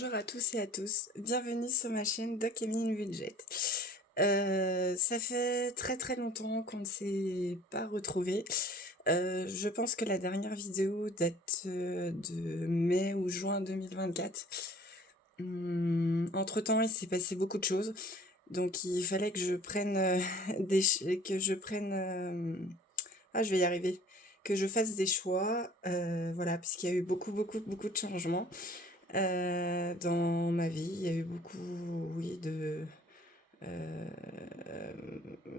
Bonjour à tous et à tous, bienvenue sur ma chaîne Doc Emeline Budget. Ça fait très longtemps qu'on ne s'est pas retrouvés. Je pense que la dernière vidéo date de mai ou juin 2024. Entre-temps, il s'est passé beaucoup de choses, donc il fallait que je prenne je vais y arriver, que je fasse des choix, voilà, puisqu'il y a eu beaucoup de changements. Dans ma vie, il y a eu beaucoup, oui, euh,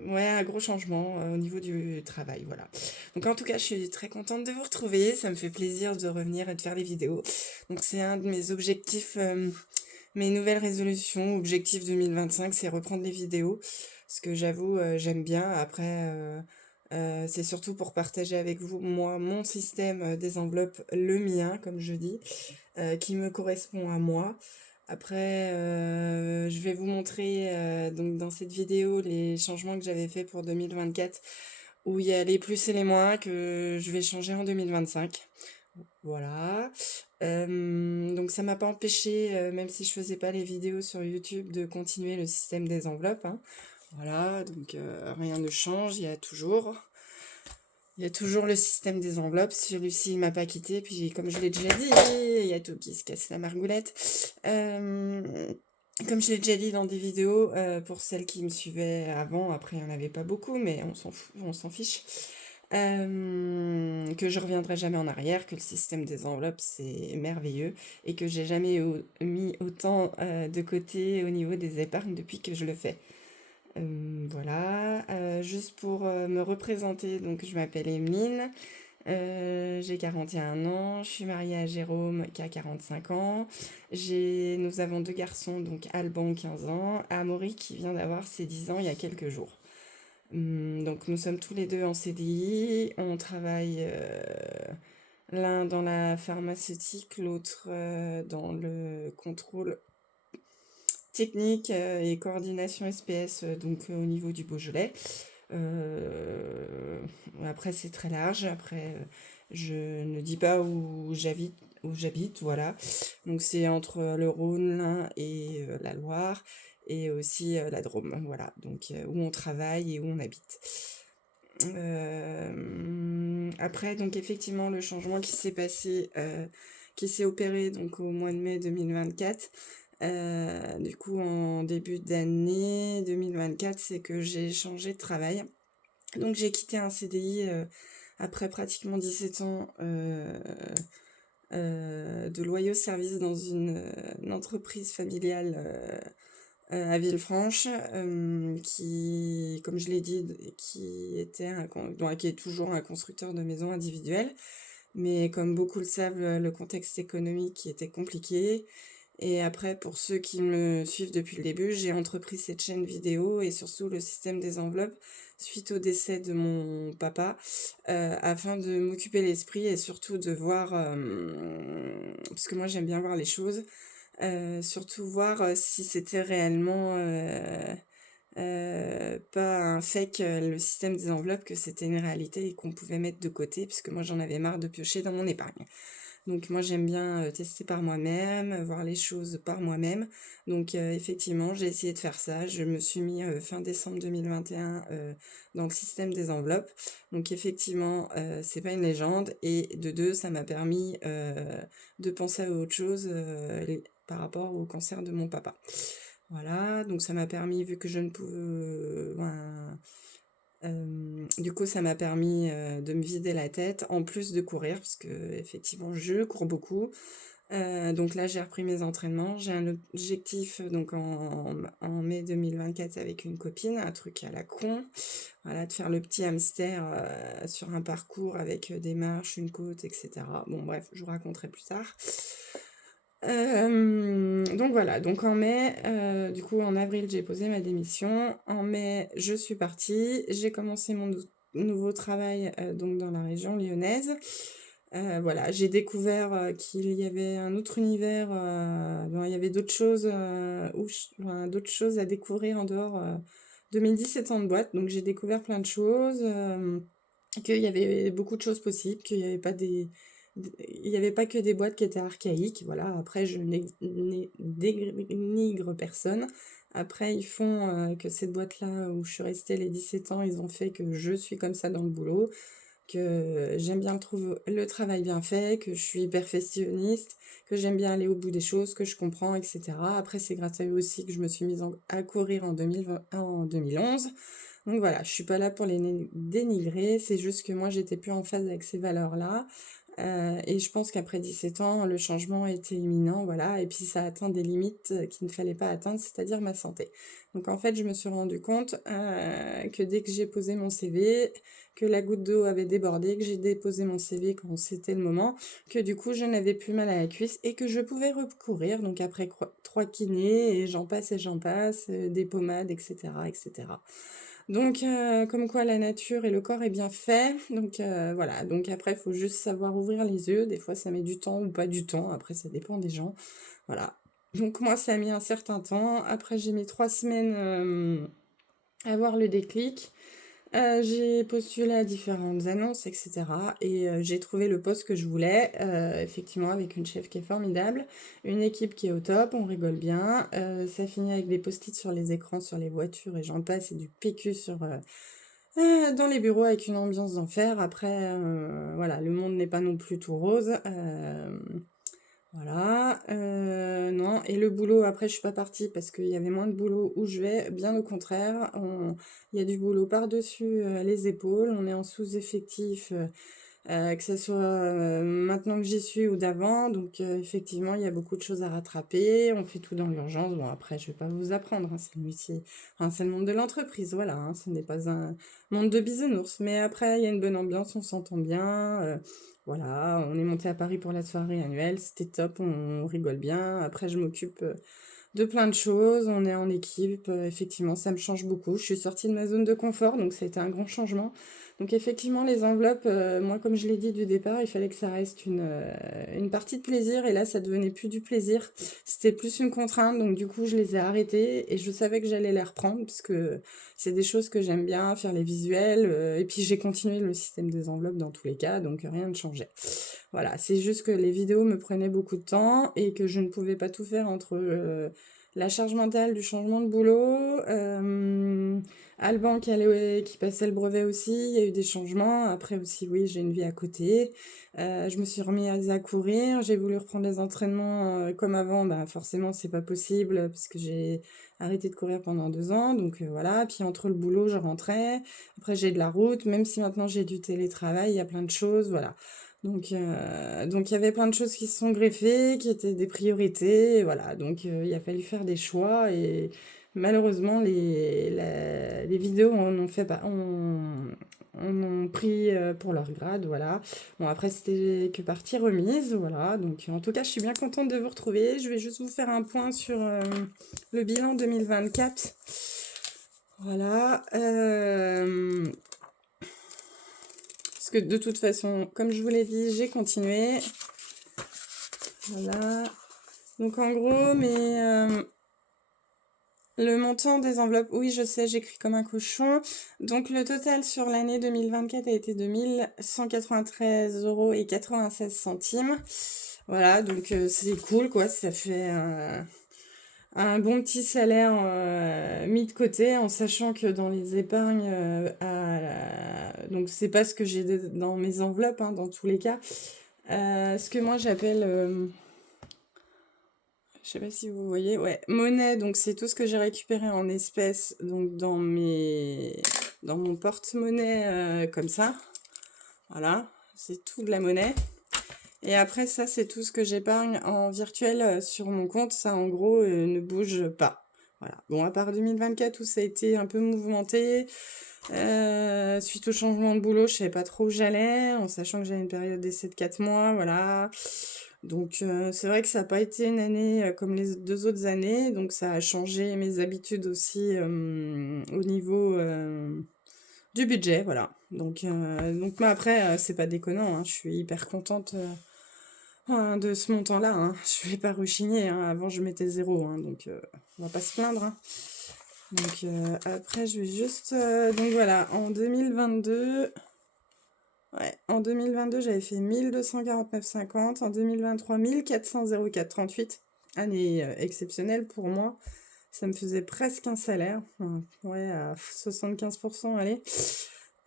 ouais, un gros changement au niveau du travail, voilà. Donc en tout cas, je suis très contente de vous retrouver. Ça me fait plaisir de revenir et de faire les vidéos. Donc c'est un de mes objectifs, mes nouvelles résolutions, objectif 2025, c'est reprendre les vidéos. Parce que j'avoue, j'aime bien. Après, c'est surtout pour partager avec vous, moi, mon système des enveloppes, le mien, comme je dis, qui me correspond à moi. Après, je vais vous montrer donc dans cette vidéo les changements que j'avais fait pour 2024, où il y a les plus et les moins que je vais changer en 2025. Voilà. Donc ça m'a pas empêché, même si je faisais pas les vidéos sur YouTube, de continuer le système des enveloppes, hein. Voilà, donc rien ne change, il y a toujours le système des enveloppes. Celui-ci, il m'a pas quitté. Puis, comme je l'ai déjà dit, il y a tout qui se casse la margoulette. Comme je l'ai déjà dit dans des vidéos, pour celles qui me suivaient avant, après, il n'y en avait pas beaucoup, mais on s'en fout, on s'en fiche. Que je reviendrai jamais en arrière, que le système des enveloppes, c'est merveilleux, et que j'ai jamais mis autant de côté au niveau des épargnes depuis que je le fais. Voilà, juste pour me représenter, donc je m'appelle Emeline, j'ai 41 ans, je suis mariée à Jérôme qui a 45 ans, nous avons deux garçons, donc Alban 15 ans, Amaury qui vient d'avoir ses 10 ans il y a quelques jours. Donc nous sommes tous les deux en CDI, on travaille l'un dans la pharmaceutique, l'autre dans le contrôle technique et coordination SPS, donc au niveau du Beaujolais. Après, c'est très large. Après, je ne dis pas où j'habite, voilà. Donc, c'est entre le Rhône et la Loire, et aussi la Drôme, voilà. Donc, où on travaille et où on habite. Après, donc effectivement, le changement qui s'est passé, qui s'est opéré donc au mois de mai 2024, du coup en début d'année 2024, c'est que j'ai changé de travail. Donc j'ai quitté un CDI après pratiquement 17 ans de loyaux services dans une entreprise familiale à Villefranche, qui, comme je l'ai dit, qui est toujours un constructeur de maisons individuelles. Mais comme beaucoup le savent, le contexte économique était compliqué. Et après, pour ceux qui me suivent depuis le début, j'ai entrepris cette chaîne vidéo et surtout le système des enveloppes suite au décès de mon papa, afin de m'occuper l'esprit et surtout de voir, parce que moi j'aime bien voir les choses, surtout voir si c'était réellement pas un fake, le système des enveloppes, que c'était une réalité et qu'on pouvait mettre de côté, puisque moi j'en avais marre de piocher dans mon épargne. Donc moi j'aime bien tester par moi-même, voir les choses par moi-même. Donc effectivement, j'ai essayé de faire ça. Je me suis mis fin décembre 2021 dans le système des enveloppes. Donc effectivement, c'est pas une légende. Et de deux, ça m'a permis de penser à autre chose par rapport au cancer de mon papa. Voilà, donc ça m'a permis, vu que je ne pouvais... du coup, ça m'a permis de me vider la tête, en plus de courir, parce que effectivement, je cours beaucoup. Donc là, j'ai repris mes entraînements. J'ai un objectif donc en mai 2024 avec une copine, un truc à la con. Voilà, de faire le petit hamster sur un parcours avec des marches, une côte, etc. Bon, bref, je vous raconterai plus tard. Donc voilà, donc en mai, du coup en avril j'ai posé ma démission, en mai je suis partie, j'ai commencé mon nouveau travail donc dans la région lyonnaise. Voilà, j'ai découvert qu'il y avait un autre univers, il y avait d'autres choses, d'autres choses à découvrir en dehors de mes 17 ans de boîte, donc j'ai découvert plein de choses, qu'il y avait beaucoup de choses possibles, qu'il n'y avait pas il n'y avait pas que des boîtes qui étaient archaïques, voilà. Après, je dénigre personne. Après, ils font que cette boîte-là où je suis restée les 17 ans, ils ont fait que je suis comme ça dans le boulot, que j'aime bien le travail bien fait, que je suis perfectionniste, que j'aime bien aller au bout des choses, que je comprends, etc. Après, c'est grâce à eux aussi que je me suis mise à courir en 2020, en 2011. Donc voilà, je suis pas là pour les dénigrer, c'est juste que moi j'étais plus en phase avec ces valeurs-là. Et je pense qu'après 17 ans, le changement était imminent, voilà, et puis ça atteint des limites qu'il ne fallait pas atteindre, c'est-à-dire ma santé. Donc en fait, je me suis rendu compte que dès que j'ai posé mon CV, que la goutte d'eau avait débordé, que j'ai déposé mon CV quand c'était le moment, que du coup je n'avais plus mal à la cuisse et que je pouvais recourir, donc après 3 kinés, et j'en passe, des pommades, etc., etc. Donc, comme quoi la nature et le corps est bien fait. Donc, voilà. Donc après, il faut juste savoir ouvrir les yeux. Des fois, ça met du temps ou pas du temps. Après, ça dépend des gens. Voilà. Donc moi, ça a mis un certain temps. Après, j'ai mis 3 semaines à avoir le déclic. J'ai postulé à différentes annonces, etc. Et j'ai trouvé le poste que je voulais, effectivement, avec une chef qui est formidable, une équipe qui est au top, on rigole bien. Ça finit avec des post-it sur les écrans, sur les voitures, et j'en passe, et du PQ dans les bureaux avec une ambiance d'enfer. Après, voilà, le monde n'est pas non plus tout rose. Voilà, non, et le boulot, après, je suis pas partie parce qu'il y avait moins de boulot où je vais, bien au contraire, il y a du boulot par-dessus les épaules, on est en sous-effectif, que ce soit maintenant que j'y suis ou d'avant, donc effectivement, il y a beaucoup de choses à rattraper, on fait tout dans l'urgence. Bon, après, je vais pas vous apprendre, hein, c'est le métier, enfin, c'est le monde de l'entreprise, voilà, hein, ce n'est pas un monde de bisounours, mais après, il y a une bonne ambiance, on s'entend bien, voilà, on est monté à Paris pour la soirée annuelle, c'était top, on rigole bien. Après, je m'occupe de plein de choses, on est en équipe, effectivement, ça me change beaucoup. Je suis sortie de ma zone de confort, donc ça a été un grand changement. Donc effectivement, les enveloppes, moi, comme je l'ai dit du départ, il fallait que ça reste une partie de plaisir, et là, ça devenait plus du plaisir, c'était plus une contrainte, donc du coup, je les ai arrêtées, et je savais que j'allais les reprendre, parce que c'est des choses que j'aime bien, faire les visuels, et puis j'ai continué le système des enveloppes dans tous les cas, donc rien ne changeait. Voilà, c'est juste que les vidéos me prenaient beaucoup de temps et que je ne pouvais pas tout faire entre la charge mentale du changement de boulot, Alban qui passait le brevet aussi, il y a eu des changements. Après aussi, oui, j'ai une vie à côté. Je me suis remise à courir, j'ai voulu reprendre les entraînements comme avant, bah forcément c'est pas possible parce que j'ai arrêté de courir pendant 2 ans, donc voilà. Puis entre le boulot, je rentrais. Après j'ai de la route, même si maintenant j'ai du télétravail, il y a plein de choses, voilà. Donc il y avait plein de choses qui se sont greffées, qui étaient des priorités, et voilà. Donc il a fallu faire des choix, et malheureusement les vidéos en ont pris pour leur grade, voilà. Bon, après c'était que partie remise, voilà. Donc en tout cas, je suis bien contente de vous retrouver. Je vais juste vous faire un point sur le bilan 2024. Voilà. Parce que de toute façon, comme je vous l'ai dit, j'ai continué. Voilà. Donc en gros, le montant des enveloppes, oui, je sais, j'écris comme un cochon. Donc le total sur l'année 2024 a été de 1 193,96 €. Voilà, donc c'est cool, quoi. Ça fait un bon petit salaire mis de côté, en sachant que dans les épargnes, donc c'est pas ce que j'ai dans mes enveloppes, hein, dans tous les cas. Ce que moi j'appelle, je sais pas si vous voyez, ouais, monnaie, donc c'est tout ce que j'ai récupéré en espèces, donc dans mon porte-monnaie, comme ça. Voilà, c'est tout de la monnaie. Et après, ça, c'est tout ce que j'épargne en virtuel sur mon compte. Ça, en gros, ne bouge pas. Voilà. Bon, à part 2024 où ça a été un peu mouvementé, suite au changement de boulot, je savais pas trop où j'allais, en sachant que j'avais une période d'essai de 4 mois, voilà. Donc, c'est vrai que ça n'a pas été une année comme les 2 autres années, donc ça a changé mes habitudes aussi au niveau du budget, voilà. Donc mais après, c'est pas déconnant, hein, je suis hyper contente de ce montant-là, hein. Je vais pas rechigner, hein. Avant je mettais 0, hein, donc on va pas se plaindre, hein. Donc après je vais juste... donc voilà, en 2022... Ouais, en 2022, j'avais fait 1249,50. En 2023, 1404,38. Année exceptionnelle pour moi. Ça me faisait presque un salaire. Ouais, à 75%, allez.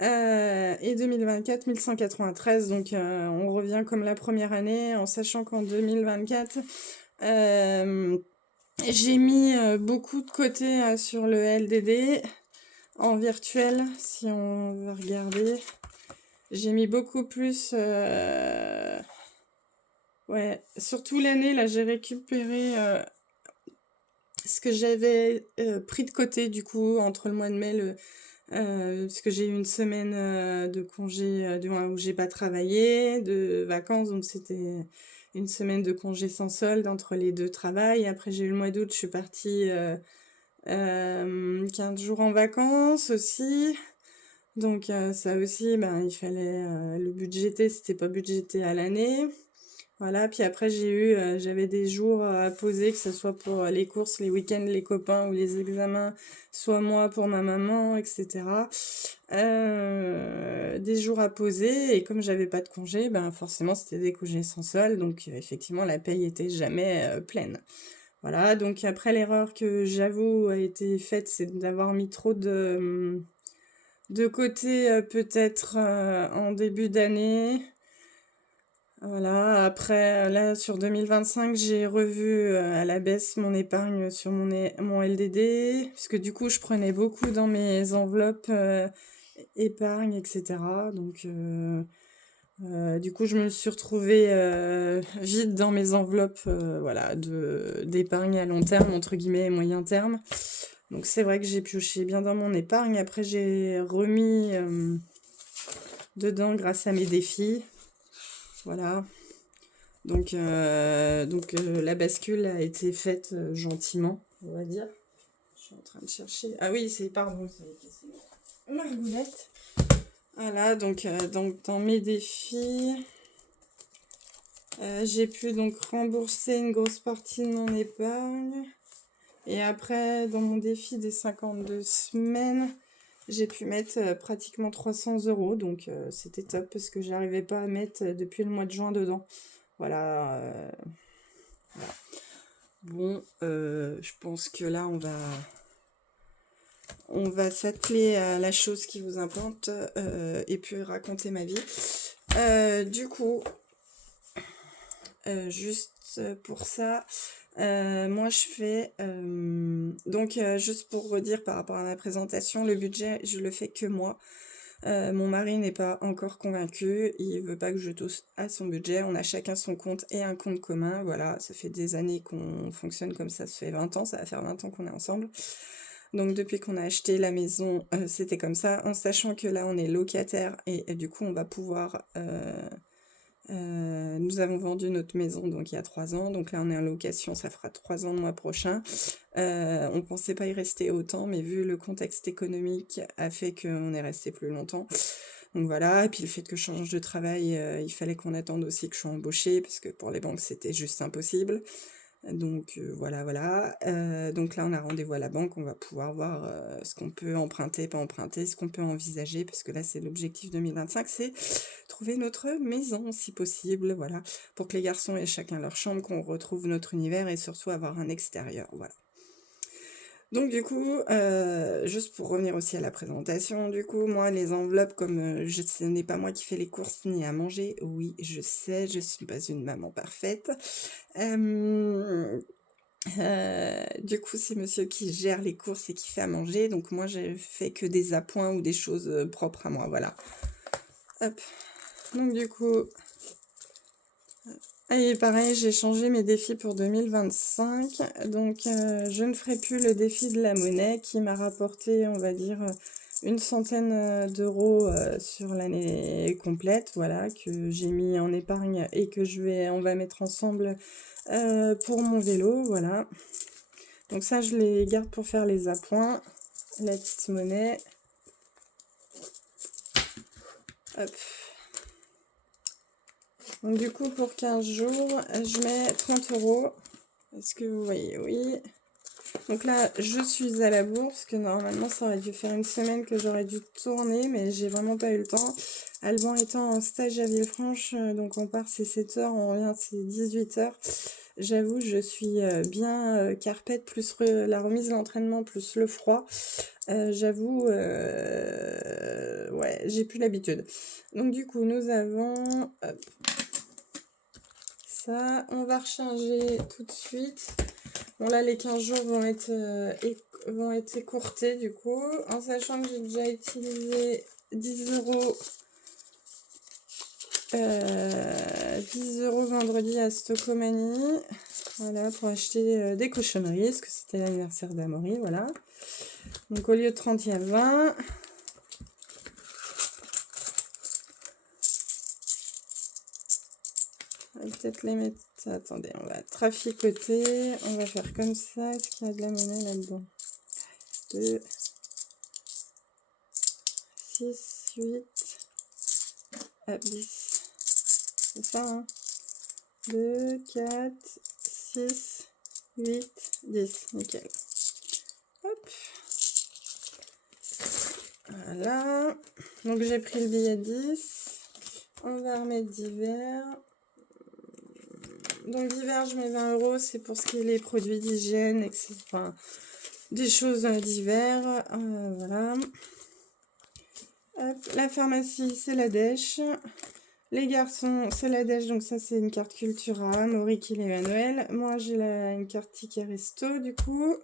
Et 2024, 1193. Donc, on revient comme la première année, en sachant qu'en 2024, j'ai mis beaucoup de côté sur le LDD en virtuel, si on veut regarder. J'ai mis beaucoup plus... ouais, surtout l'année, là, j'ai récupéré ce que j'avais pris de côté, du coup, entre le mois de mai, parce que j'ai eu une semaine de congé où j'ai pas travaillé, de vacances, donc c'était une semaine de congé sans solde entre les deux travails. Après, j'ai eu le mois d'août, je suis partie 15 jours en vacances aussi. Donc ça aussi, ben, il fallait le budgéter, c'était pas budgété à l'année. Voilà, puis après j'avais des jours à poser, que ce soit pour les courses, les week-ends, les copains ou les examens, soit moi pour ma maman, etc. Des jours à poser, et comme j'avais pas de congé, ben forcément c'était des congés sans solde, donc effectivement la paye était jamais pleine. Voilà, donc après l'erreur que j'avoue a été faite, c'est d'avoir mis trop de côté peut-être en début d'année. Voilà, après là sur 2025, j'ai revu à la baisse mon épargne sur mon LDD, parce que du coup je prenais beaucoup dans mes enveloppes épargne, etc. Donc du coup je me suis retrouvée vide dans mes enveloppes voilà, d'épargne à long terme, entre guillemets, et moyen terme. Donc c'est vrai que j'ai pioché bien dans mon épargne. Après j'ai remis dedans grâce à mes défis. Voilà. Donc la bascule a été faite gentiment, on va dire. Je suis en train de chercher. Ah oui, pardon, c'est Margoulette. Voilà, donc dans mes défis, j'ai pu donc rembourser une grosse partie de mon épargne. Et après, dans mon défi des 52 semaines, j'ai pu mettre pratiquement 300 €. Donc c'était top parce que j'arrivais pas à mettre depuis le mois de juin dedans. Voilà. Voilà. Bon, je pense que là, on va s'atteler à la chose qui vous importe et puis raconter ma vie. Du coup, juste pour ça, moi je fais... donc, juste pour redire par rapport à ma présentation, le budget, je le fais que moi. Mon mari n'est pas encore convaincu, il veut pas que je touche à son budget, on a chacun son compte et un compte commun, voilà, ça fait des années qu'on fonctionne comme ça fait 20 ans, ça va faire 20 ans qu'on est ensemble. Donc depuis qu'on a acheté la maison, c'était comme ça, en sachant que là on est locataire et du coup on va pouvoir... nous avons vendu notre maison donc il y a 3 ans, donc là on est en location, ça fera 3 ans le mois prochain. On pensait pas y rester autant, mais vu le contexte économique a fait qu'on est resté plus longtemps. Donc voilà, et puis le fait que je change de travail, il fallait qu'on attende aussi que je sois embauchée, parce que pour les banques c'était juste impossible. Donc voilà. Donc là on a rendez-vous à la banque, on va pouvoir voir ce qu'on peut emprunter, pas emprunter, ce qu'on peut envisager, parce que là c'est l'objectif 2025, c'est trouver notre maison si possible, voilà, pour que les garçons aient chacun leur chambre, qu'on retrouve notre univers et surtout avoir un extérieur, voilà. Donc du coup, juste pour revenir aussi à la présentation, du coup, moi, les enveloppes, comme ce n'est pas moi qui fais les courses ni à manger, oui, je sais, je suis pas une maman parfaite. Du coup, c'est monsieur qui gère les courses et qui fait à manger, donc moi, je fais que des appoints ou des choses propres à moi, voilà. Hop. Donc du coup... Et pareil, j'ai changé mes défis pour 2025, donc je ne ferai plus le défi de la monnaie qui m'a rapporté, on va dire, une centaine d'euros sur l'année complète, voilà, que j'ai mis en épargne et que on va mettre ensemble pour mon vélo, voilà. Donc ça, je les garde pour faire les appoints, la petite monnaie. Hop. Donc du coup, pour 15 jours, je mets 30 €. Est-ce que vous voyez? Oui. Donc là, je suis à la bourre, parce que normalement, ça aurait dû faire une semaine que j'aurais dû tourner, mais j'ai vraiment pas eu le temps. Alban étant en stage à Villefranche, donc on part, c'est 7 h, on revient, c'est 18 h. J'avoue, je suis bien carpette, plus la remise de l'entraînement, plus le froid. J'avoue, ouais, j'ai plus l'habitude. Donc du coup, nous avons ça. On va recharger tout de suite. Bon là, les 15 jours vont être écourtés du coup. En sachant que j'ai déjà utilisé 10 €. 10 € vendredi à Stocomanie. Voilà, pour acheter des cochonneries, parce que c'était l'anniversaire d'Amaury, voilà. Donc au lieu de 30, il y a 20. On va peut-être les mettre... Attendez, on va traficoter. On va faire comme ça. Est-ce qu'il y a de la monnaie là-dedans? 2, 6, 8, 10. C'est ça, hein? 2, 4, 6, 8, 10. Nickel. Hop. Voilà. Donc j'ai pris le billet 10. On va remettre divers. Donc divers, je mets 20 €. C'est pour ce qui est les produits d'hygiène, etc. Enfin, des choses divers. Voilà. Hop. La pharmacie, c'est la dèche. Les garçons, c'est la dèche. Donc ça, c'est une carte Cultura. Maury qui est à Noël. Moi, j'ai une carte ticket resto, du coup.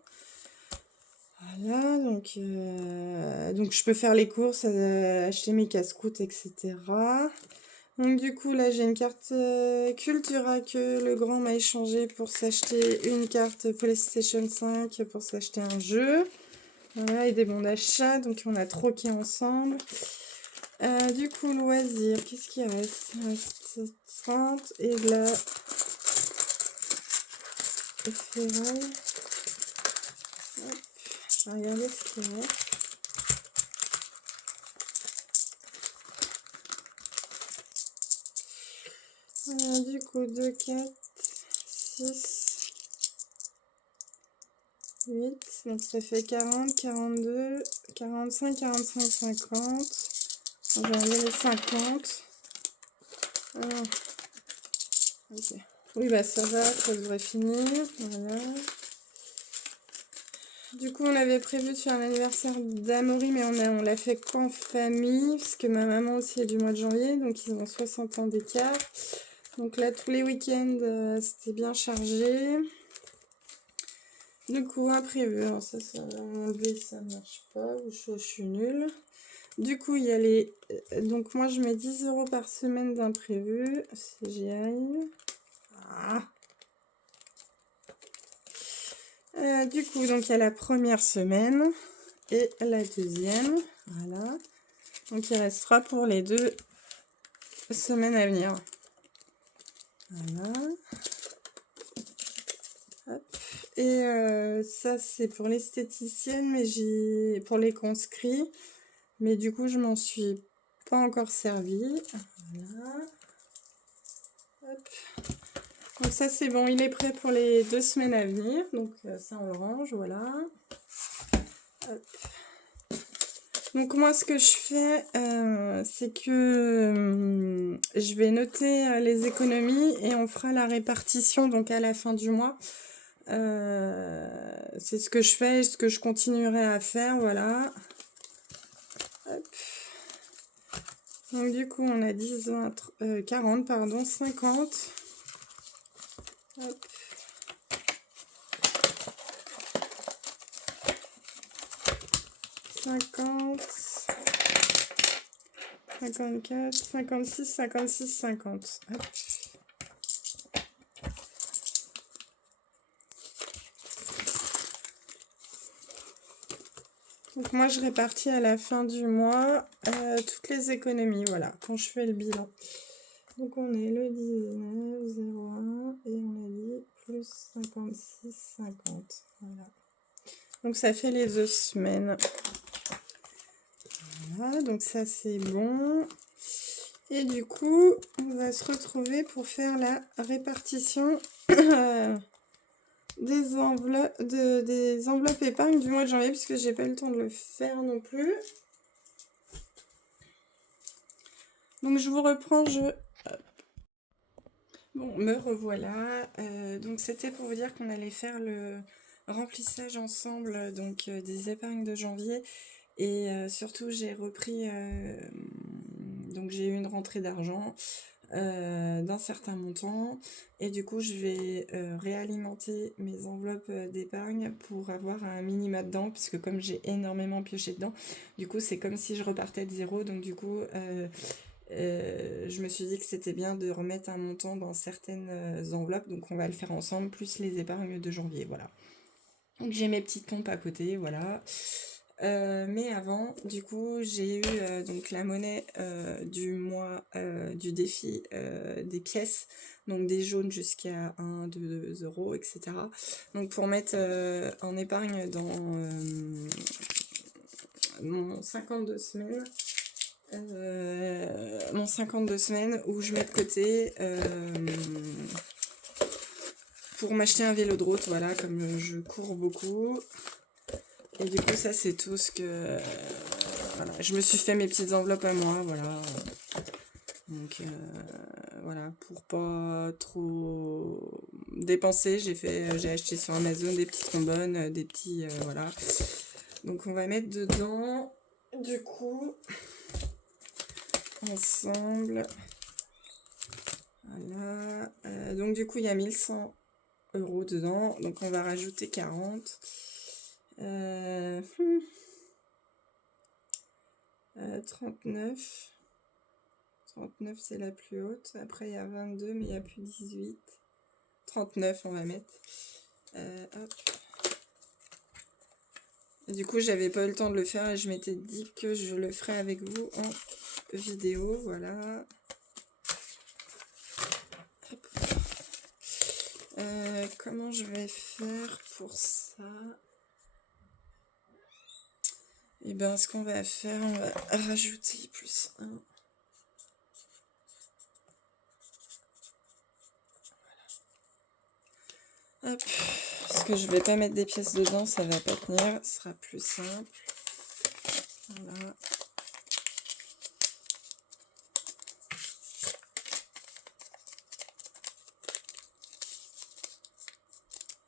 Voilà, donc je peux faire les courses, acheter mes casse-croûtes, etc. Donc du coup, là, j'ai une carte Cultura que le grand m'a échangé pour s'acheter une carte PlayStation 5 pour s'acheter un jeu. Voilà, et des bons d'achat, donc on a troqué ensemble. Du coup, loisir, qu'est-ce qu'il reste? Il reste 30 et de la ferraille. Regardez ce qu'il reste. Du coup, 2, 4, 6, 8. Donc ça fait 40, 42, 45, 45, 50. On va enlever les 50. Alors, ok. Oui, bah ça va, ça devrait finir. Voilà. Du coup, on avait prévu de faire l'anniversaire d'Amaury, mais on l'a fait qu'en famille, parce que ma maman aussi est du mois de janvier, donc ils ont 60 ans d'écart. Donc là, tous les week-ends, c'était bien chargé. Du coup, imprévu, alors ça va enlever, ça ne marche pas, je suis nulle. Du coup, il y a les... donc moi, je mets 10 € par semaine d'imprévu, si j'y arrive. Du coup, donc il y a la première semaine et la deuxième, voilà. Donc il restera pour les 2 semaines à venir. Voilà. Hop. Et ça, c'est pour l'esthéticienne, mais pour les conscrits. Mais du coup, je m'en suis pas encore servi. Voilà. Hop. Donc ça, c'est bon, il est prêt pour les 2 semaines à venir. Donc ça, on le range, voilà. Hop. Donc moi, ce que je fais, c'est que je vais noter les économies et on fera la répartition donc à la fin du mois. C'est ce que je fais et ce que je continuerai à faire, voilà. Hop. Donc du coup, on a 10, 20, 40, pardon, 50. Hop. 50, 54, 56, 56, 50. Hop. Donc moi, je répartis à la fin du mois toutes les économies, voilà, quand je fais le bilan. Donc on est le 19, 01, et on a dit plus 56, 50. Voilà. Donc ça fait les 2 semaines. Voilà, donc ça c'est bon. Et du coup, on va se retrouver pour faire la répartition des enveloppes épargne du mois de janvier, puisque j'ai pas eu le temps de le faire non plus. Donc je vous reprends, Bon, me revoilà. Donc c'était pour vous dire qu'on allait faire le remplissage ensemble donc des épargnes de janvier. Et surtout j'ai repris, donc j'ai eu une rentrée d'argent d'un certain montant. Et du coup je vais réalimenter mes enveloppes d'épargne pour avoir un minima dedans, puisque comme j'ai énormément pioché dedans, du coup c'est comme si je repartais de zéro. Donc du coup... je me suis dit que c'était bien de remettre un montant dans certaines enveloppes, donc on va le faire ensemble, plus les épargnes de janvier, voilà. Donc j'ai mes petites pompes à côté, voilà. Mais avant, du coup, j'ai eu donc la monnaie du mois du défi des pièces, donc des jaunes jusqu'à 1, 2 euros, etc. Donc pour mettre en épargne dans mon 52 semaines, mon 52 semaines où je mets de côté pour m'acheter un vélo de route, voilà, comme je cours beaucoup. Et du coup ça c'est tout ce que voilà, je me suis fait mes petites enveloppes à moi, voilà. Donc voilà, pour pas trop dépenser, j'ai acheté sur Amazon des petites bonbonnes, des petits voilà. Donc on va mettre dedans du coup ensemble. Voilà. Donc du coup il y a 1100 euros dedans, donc on va rajouter 40. 39. 39 c'est la plus haute. Après il y a 22 mais il n'y a plus 18. 39 on va mettre. Hop. Et du coup j'avais pas eu le temps de le faire et je m'étais dit que je le ferais avec vous en vidéo. Voilà. Comment je vais faire pour ça? Et bien ce qu'on va faire, on va rajouter plus 1. Hop, parce que je vais pas mettre des pièces dedans, ça va pas tenir, ce sera plus simple. Voilà.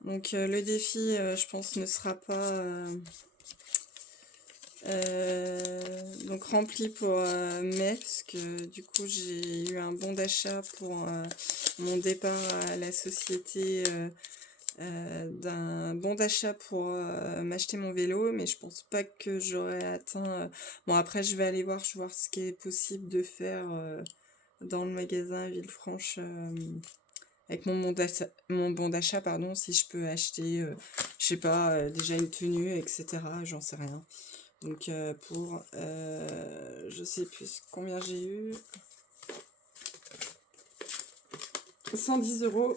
Donc le défi, je pense, ne sera pas donc rempli pour mai, parce que du coup j'ai eu un bon d'achat pour mon départ à la société, d'un bon d'achat pour m'acheter mon vélo, mais je pense pas que j'aurais atteint. Bon après je vais aller voir ce qui est possible de faire dans le magasin à Villefranche. Avec mon bon d'achat, pardon, si je peux acheter, je sais pas, déjà une tenue, etc. J'en sais rien. Donc pour, je sais plus combien j'ai eu. 110 euros.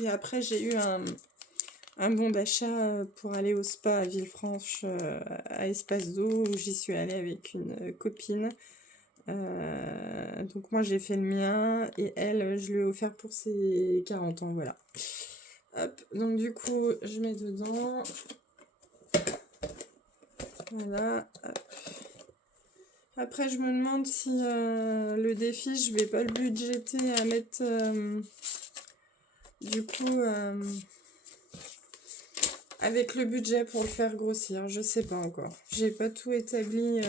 Et après j'ai eu un bon d'achat pour aller au spa à Villefranche, à Espace d'eau, où j'y suis allée avec une copine. Donc moi j'ai fait le mien et elle je lui ai offert pour ses 40 ans, voilà. Hop, donc du coup je mets dedans, voilà. Hop. Après je me demande si le défi je vais pas le budgéter à mettre du coup avec le budget pour le faire grossir, je sais pas encore, j'ai pas tout établi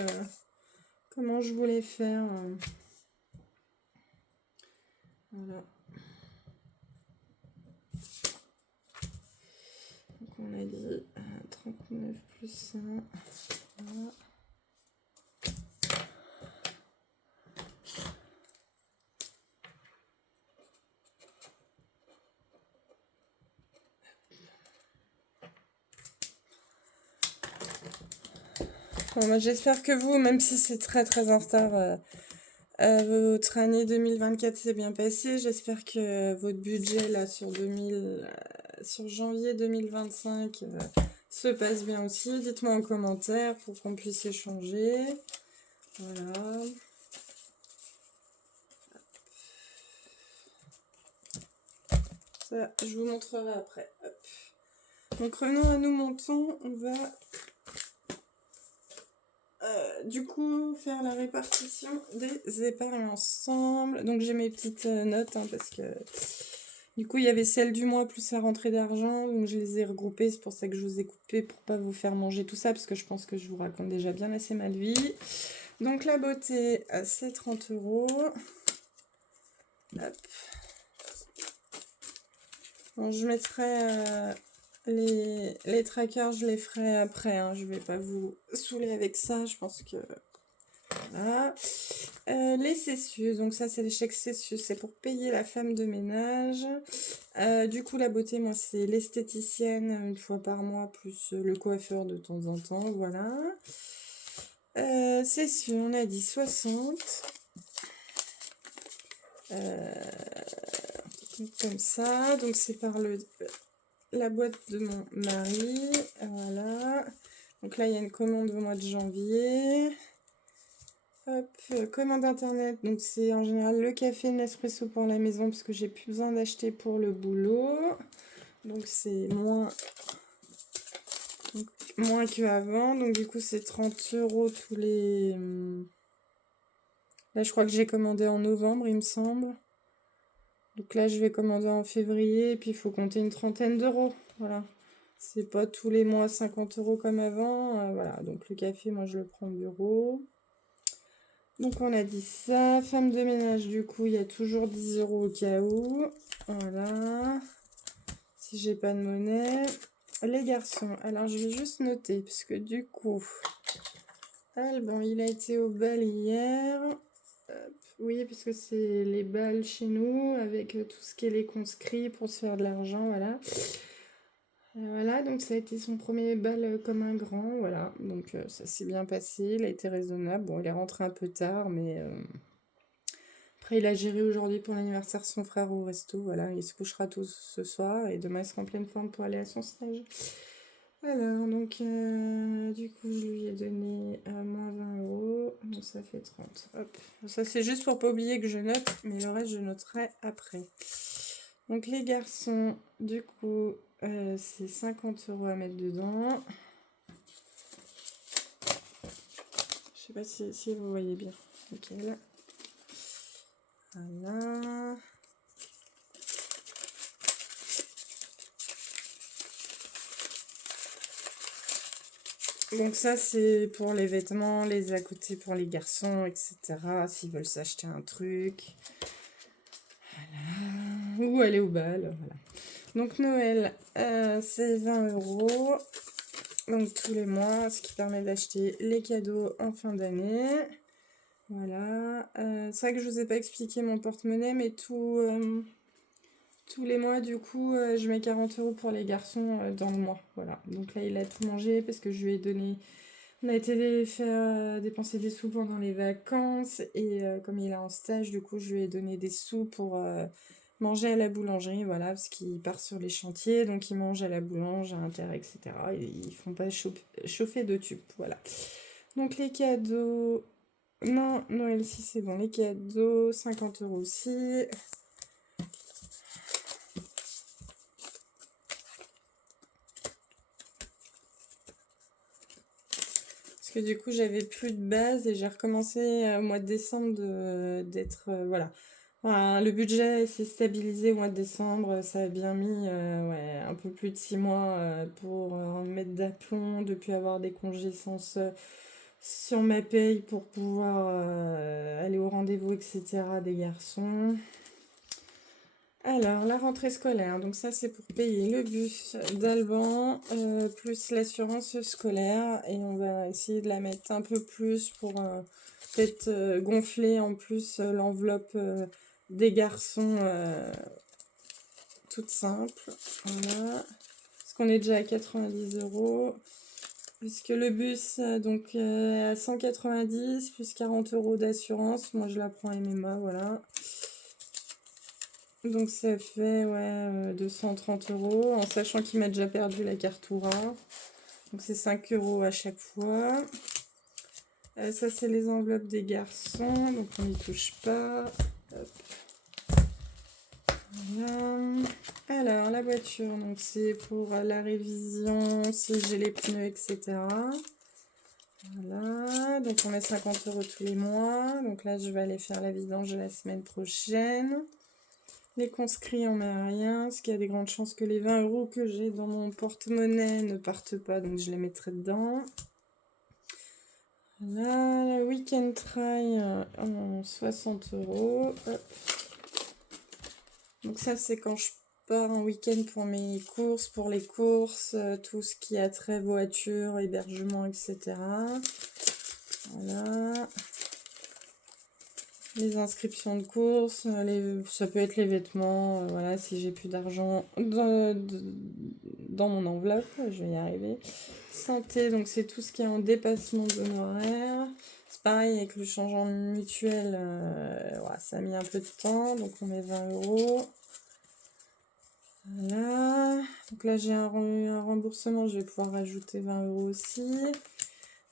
comment je voulais faire. Voilà. Donc on a dit 39 plus 1. Voilà. Bon, bah, j'espère que vous, même si c'est très très en retard, votre année 2024 s'est bien passée. J'espère que votre budget là sur sur janvier 2025 se passe bien aussi. Dites-moi en commentaire pour qu'on puisse échanger. Voilà. Ça, je vous montrerai après. Hop. Donc revenons à nos montants, on va du coup faire la répartition des épargnes ensemble. Donc j'ai mes petites notes hein, parce que du coup il y avait celle du mois plus la rentrée d'argent, donc je les ai regroupées, c'est pour ça que je vous ai coupé pour pas vous faire manger tout ça parce que je pense que je vous raconte déjà bien assez ma vie. Donc la beauté c'est 30 €. Hop. Bon, je mettrai les trackers, je les ferai après, hein. Je vais pas vous saouler avec ça, je pense que... Voilà. Les cessieux, donc ça c'est les chèques cessieux, c'est pour payer la femme de ménage. Du coup la beauté, moi c'est l'esthéticienne une fois par mois, plus le coiffeur de temps en temps, voilà. Cessieux, on a dit 60. Comme ça, donc c'est par la boîte de mon mari, voilà. Donc là il y a une commande au mois de janvier. Hop, commande internet, donc c'est en général le café et l'espresso pour la maison parce que j'ai plus besoin d'acheter pour le boulot. Donc c'est moins qu'avant, donc du coup c'est 30 € tous les... Là je crois que j'ai commandé en novembre il me semble. Donc là je vais commander en février et puis il faut compter une trentaine d'euros, voilà. C'est pas tous les mois 50 € comme avant, voilà. Donc le café moi je le prends au bureau. Donc on a dit ça, femme de ménage, du coup il y a toujours 10 € au cas où, voilà, si j'ai pas de monnaie. Les garçons, alors je vais juste noter, parce que du coup, Alban il a été au bal hier, hop, oui parce que c'est les bals chez nous, avec tout ce qui est les conscrits pour se faire de l'argent, voilà. Voilà, donc ça a été son premier bal comme un grand, voilà, donc ça s'est bien passé, il a été raisonnable, bon il est rentré un peu tard, mais après il a géré aujourd'hui pour l'anniversaire de son frère au resto, voilà, il se couchera tôt ce soir, et demain il sera en pleine forme pour aller à son stage. Alors, donc, du coup je lui ai donné moins 20 €, donc ça fait 30, hop, ça c'est juste pour pas oublier que je note, mais le reste je noterai après. Donc les garçons, du coup, c'est 50 € à mettre dedans. Je sais pas si vous voyez bien. Nickel. Voilà. Donc ça c'est pour les vêtements, les à côté pour les garçons, etc. S'ils veulent s'acheter un truc. Voilà. Ou aller au bal, voilà. Donc Noël, c'est 20 €. Donc tous les mois, ce qui permet d'acheter les cadeaux en fin d'année. Voilà. C'est vrai que je vous ai pas expliqué mon porte-monnaie, mais tous les mois, du coup, je mets 40 € pour les garçons dans le mois. Voilà. Donc là, il a tout mangé parce que je lui ai donné... On a été faire dépenser des sous pendant les vacances et comme il est en stage, du coup, je lui ai donné des sous pour manger à la boulangerie, voilà, parce qu'il part sur les chantiers, donc il mange à la boulange, à Inter, etc. Et ils font pas chauffer de tube, voilà. Donc les cadeaux... Non, Noël, si c'est bon, les cadeaux, 50 € aussi. Parce que du coup, j'avais plus de base et j'ai recommencé au mois de décembre d'être... voilà. Enfin, le budget s'est stabilisé au mois de décembre. Ça a bien mis ouais, un peu plus de 6 mois pour mettre d'aplomb, depuis avoir des congés sur ma paye pour pouvoir aller au rendez-vous, etc. des garçons. Alors, la rentrée scolaire, donc ça c'est pour payer le bus d'Alban, plus l'assurance scolaire, et on va essayer de la mettre un peu plus pour peut-être gonfler en plus l'enveloppe des garçons toute simple, voilà, parce qu'on est déjà à 90 €, puisque le bus donc à 190 plus 40 € d'assurance, moi je la prends MMA, voilà. Donc ça fait ouais, 230 €, en sachant qu'il m'a déjà perdu la carte Oura. Donc c'est 5 € à chaque fois. Ça c'est les enveloppes des garçons, donc on n'y touche pas. Hop. Voilà. Alors, la voiture, donc c'est pour la révision, si j'ai les pneus, etc. Voilà, donc on met 50 € tous les mois. Donc là, je vais aller faire la vidange la semaine prochaine. Les conscrits, on met rien, parce qu'il y a des grandes chances que les 20 € que j'ai dans mon porte-monnaie ne partent pas, donc je les mettrai dedans. Là, le week-end try en 60 €. Hop. Donc ça, c'est quand je pars en week-end pour mes courses, pour les courses, tout ce qui a trait voiture, hébergement, etc. Voilà. Les inscriptions de courses, ça peut être les vêtements, voilà, si j'ai plus d'argent dans mon enveloppe, je vais y arriver. Santé, donc c'est tout ce qui est en dépassement d'honoraires. C'est pareil avec le changement mutuel, ouais, ça a mis un peu de temps, donc on met 20 €. Voilà, donc là j'ai un remboursement, je vais pouvoir rajouter 20 € aussi.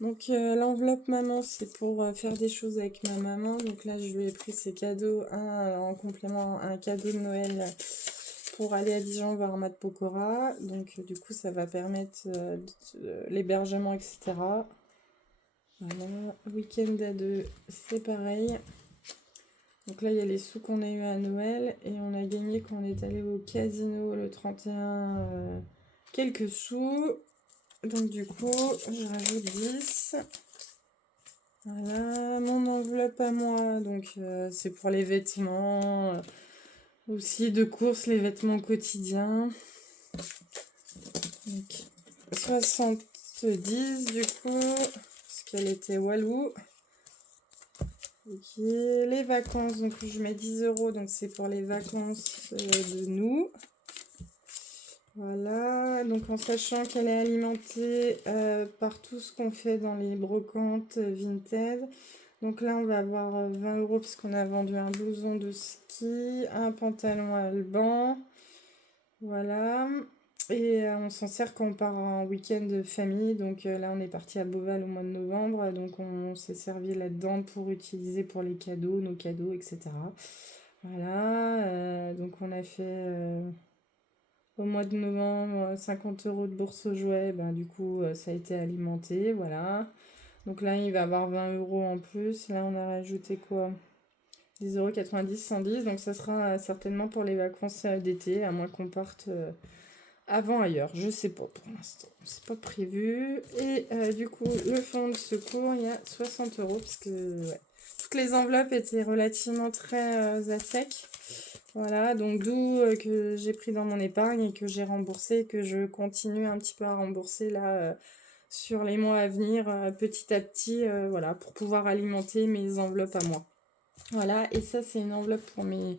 Donc l'enveloppe maman, c'est pour faire des choses avec ma maman. Donc là, je lui ai pris ses cadeaux, en complément, un cadeau de Noël pour aller à Dijon voir Matt Pokora. Donc du coup, ça va permettre l'hébergement, etc. Voilà, week-end à deux, c'est pareil. Donc là, il y a les sous qu'on a eu à Noël et on a gagné quand on est allé au casino le 31, quelques sous. Donc du coup, je rajoute 10. Voilà, mon enveloppe à moi, donc c'est pour les vêtements, aussi de course, les vêtements quotidiens. Donc 70 du coup, parce qu'elle était Walou. Ok, les vacances, donc je mets 10 €, donc c'est pour les vacances de nous. Voilà, donc en sachant qu'elle est alimentée par tout ce qu'on fait dans les brocantes Vinted. Donc là, on va avoir 20 € parce qu'on a vendu un blouson de ski, un pantalon Alban. Voilà. Et on s'en sert quand on part en week-end de famille. Donc là, on est parti à Beauval au mois de novembre. Donc on s'est servi là-dedans pour utiliser pour les cadeaux, nos cadeaux, etc. Voilà. Donc on a fait au mois de novembre 50 € de bourse aux jouets. Ben, du coup, ça a été alimenté. Voilà. Donc là, il va avoir 20 € en plus. Là, on a rajouté quoi? 10,90 €, 110. Donc ça sera certainement pour les vacances d'été, à moins qu'on parte avant ailleurs. Je sais pas pour l'instant. C'est pas prévu. Et du coup, le fonds de secours, il y a 60 € parce que ouais, toutes les enveloppes étaient relativement très à sec. Voilà, donc d'où que j'ai pris dans mon épargne et que j'ai remboursé et que je continue un petit peu à rembourser là sur les mois à venir, petit à petit, voilà, pour pouvoir alimenter mes enveloppes à moi. Voilà, et ça, c'est une enveloppe pour mes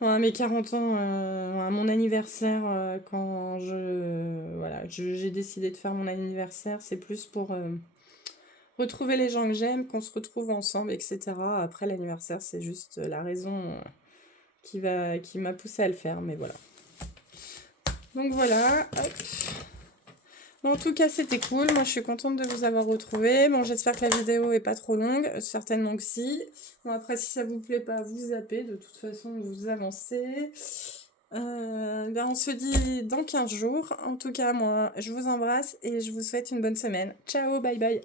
40 ans, à mon anniversaire, quand voilà, j'ai décidé de faire mon anniversaire. C'est plus pour retrouver les gens que j'aime, qu'on se retrouve ensemble, etc. Après, l'anniversaire, c'est juste la raison qui m'a poussé à le faire, mais voilà. Donc voilà, hop. Bon, en tout cas, c'était cool. Moi, je suis contente de vous avoir retrouvé. Bon, j'espère que la vidéo est pas trop longue. Certainement que si. Bon, après, si ça vous plaît pas, vous zappez. De toute façon, vous avancez. Ben, on se dit dans 15 jours. En tout cas, moi, je vous embrasse et je vous souhaite une bonne semaine. Ciao, bye bye.